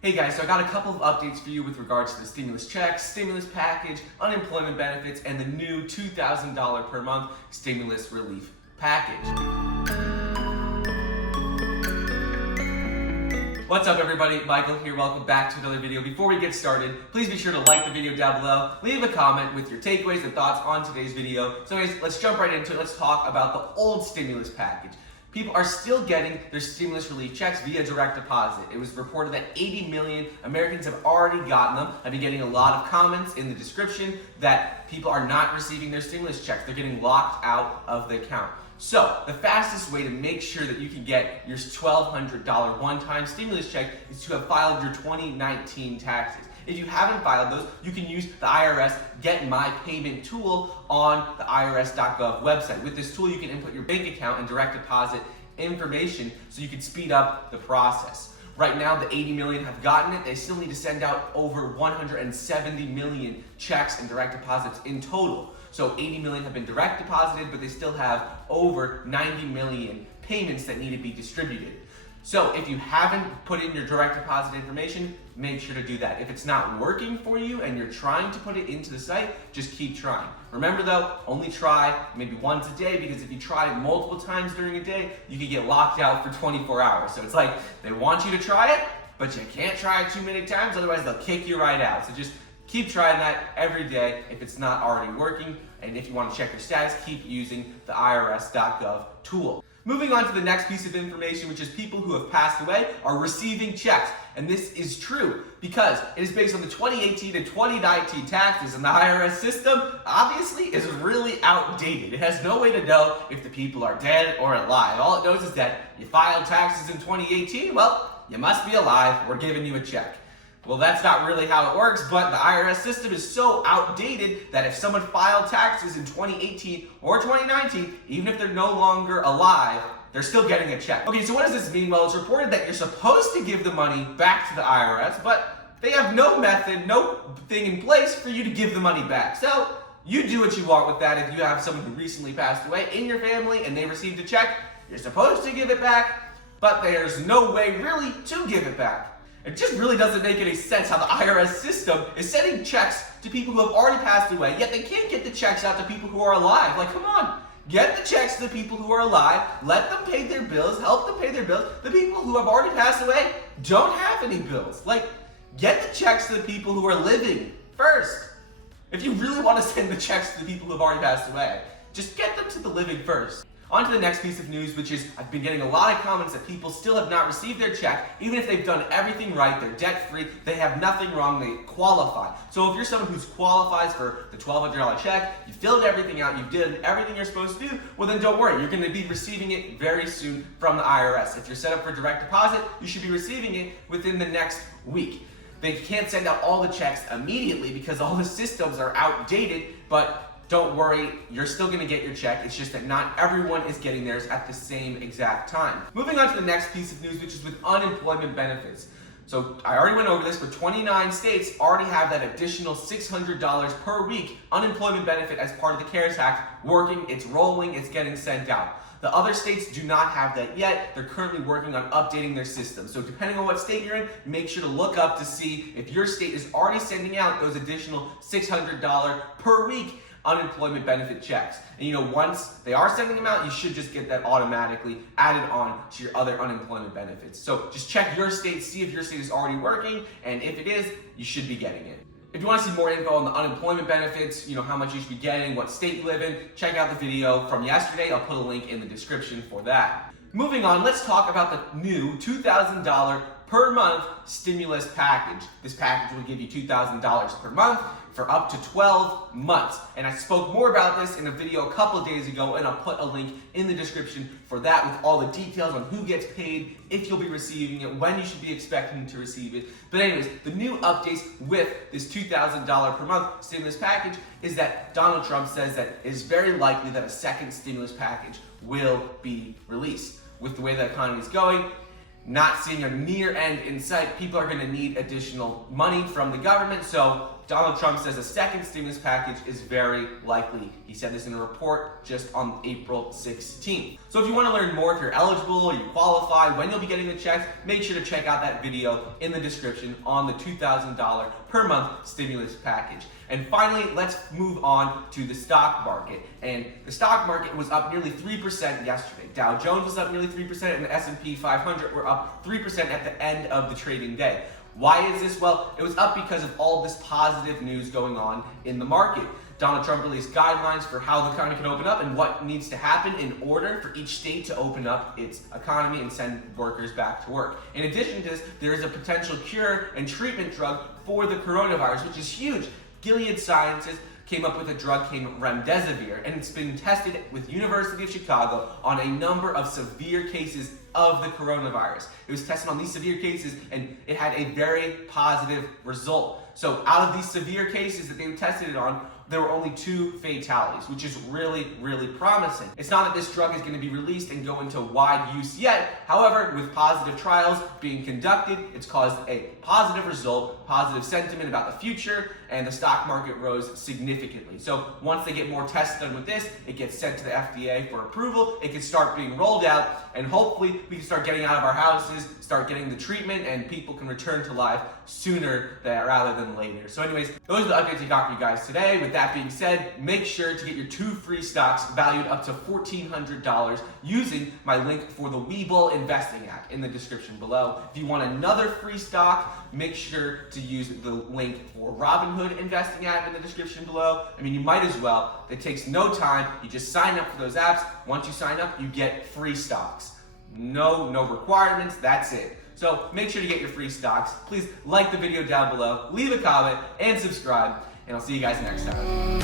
Hey guys, so I got a couple of updates for you with regards to the stimulus check, stimulus package, unemployment benefits, and the new $2,000 per month stimulus relief package. What's up everybody, Michael here, welcome back to another video. Before we get started, please be sure to like the video down below, leave a comment with your takeaways and thoughts on today's video. So anyways, let's jump right into it. Let's talk about the old stimulus package. People are still getting their stimulus relief checks via direct deposit. It was reported that 80 million Americans have already gotten them. I've been getting a lot of comments in the description that people are not receiving their stimulus checks. They're getting locked out of the account. So, the fastest way to make sure that you can get your $1,200 one-time stimulus check is to have filed your 2019 taxes. If you haven't filed those, you can use the IRS Get My Payment tool on the irs.gov website. With this tool, you can input your bank account and direct deposit information so you can speed up the process. Right now, the 80 million have gotten it. They still need to send out over 170 million checks and direct deposits in total. So 80 million have been direct deposited, but they still have over 90 million payments that need to be distributed. So if you haven't put in your direct deposit information, make sure to do that. If it's not working for you and you're trying to put it into the site, just keep trying. Remember though, only try maybe once a day, because if you try it multiple times during a day, you could get locked out for 24 hours. So it's like they want you to try it, but you can't try it too many times, otherwise they'll kick you right out. So just keep trying that every day if it's not already working. And if you want to check your status, keep using the irs.gov tool. Moving on to the next piece of information, which is people who have passed away are receiving checks. And this is true because it is based on the 2018 and 2019 taxes, and the IRS system obviously is really outdated. It has no way to know if the people are dead or alive. All it knows is that you filed taxes in 2018, well, you must be alive, we're giving you a check. Well, that's not really how it works, but the IRS system is so outdated that if someone filed taxes in 2018 or 2019, even if they're no longer alive, they're still getting a check. Okay, so what does this mean? Well, it's reported that you're supposed to give the money back to the IRS, but they have no method, no thing in place for you to give the money back. So you do what you want with that. If you have someone who recently passed away in your family and they received a check, you're supposed to give it back, but there's no way really to give it back. It just really doesn't make any sense how the IRS system is sending checks to people who have already passed away, yet they can't get the checks out to people who are alive. Like, come on, get the checks to the people who are alive, let them pay their bills, help them pay their bills. The people who have already passed away don't have any bills. Like, get the checks to the people who are living first. If you really want to send the checks to the people who have already passed away, just get them to the living first. On to the next piece of news, which is I've been getting a lot of comments that people still have not received their check, even if they've done everything right, they're debt-free, they have nothing wrong, they qualify. So if you're someone who qualifies for the $1,200 check, you filled everything out, you did everything you're supposed to do, well then don't worry, you're going to be receiving it very soon from the IRS. If you're set up for direct deposit, you should be receiving it within the next week. They can't send out all the checks immediately because all the systems are outdated, but don't worry, you're still going to get your check. It's just that not everyone is getting theirs at the same exact time. Moving on to the next piece of news, which is with unemployment benefits. So I already went over this, but 29 states already have that additional $600 per week unemployment benefit as part of the CARES Act working. It's rolling, it's getting sent out. The other states do not have that yet. They're currently working on updating their system. So depending on what state you're in, make sure to look up to see if your state is already sending out those additional $600 per week unemployment benefit checks. And once they are sending them out, you should just get that automatically added on to your other unemployment benefits. So just check your state, see if your state is already working, and if it is, you should be getting it. If you want to see more info on the unemployment benefits, how much you should be getting, what state you live in, check out the video from yesterday. I'll put a link in the description for that. Moving on, let's talk about the new $2,000 per month stimulus package. This package will give you $2,000 per month for up to 12 months. And I spoke more about this in a video a couple of days ago, and I'll put a link in the description for that with all the details on who gets paid, if you'll be receiving it, when you should be expecting to receive it. But anyways, the new updates with this $2,000 per month stimulus package is that Donald Trump says that it is very likely that a second stimulus package will be released. With the way the economy is going, not seeing a near end in sight, people are going to need additional money from the government. So Donald Trump says a second stimulus package is very likely. He said this in a report just on April 16th. So if you want to learn more, if you're eligible or you qualify, when you'll be getting the checks, make sure to check out that video in the description on the $2,000 per month stimulus package. And finally, let's move on to the stock market. And the stock market was up nearly 3% yesterday. Dow Jones was up nearly 3% and the S&P 500 were up 3% at the end of the trading day. Why is this? Well, it was up because of all this positive news going on in the market. Donald Trump released guidelines for how the economy can open up and what needs to happen in order for each state to open up its economy and send workers back to work. In addition to this, there is a potential cure and treatment drug for the coronavirus, which is huge. Gilead Sciences came up with a drug named remdesivir, and it's been tested with University of Chicago on a number of severe cases of the coronavirus. It was tested on these severe cases, and it had a very positive result. So out of these severe cases that they tested it on, there were only 2 fatalities, which is really, really promising. It's not that this drug is going to be released and go into wide use yet. However, with positive trials being conducted, it's caused a positive result, positive sentiment about the future, and the stock market rose significantly. So once they get more tests done with this, it gets sent to the FDA for approval, it can start being rolled out, and hopefully we can start getting out of our houses, start getting the treatment, and people can return to life sooner rather than later. So anyways, those are the updates I got for you guys today. With that being said, make sure to get your 2 free stocks valued up to $1,400 using my link for the Webull investing app in the description below. If you want another free stock, make sure to use the link for Robinhood investing app in the description below. I mean, you might as well. It takes no time. You just sign up for those apps. Once you sign up, you get free stocks. No requirements. That's it. So make sure to get your free stocks. Please like the video down below, leave a comment, and subscribe. And I'll see you guys next time.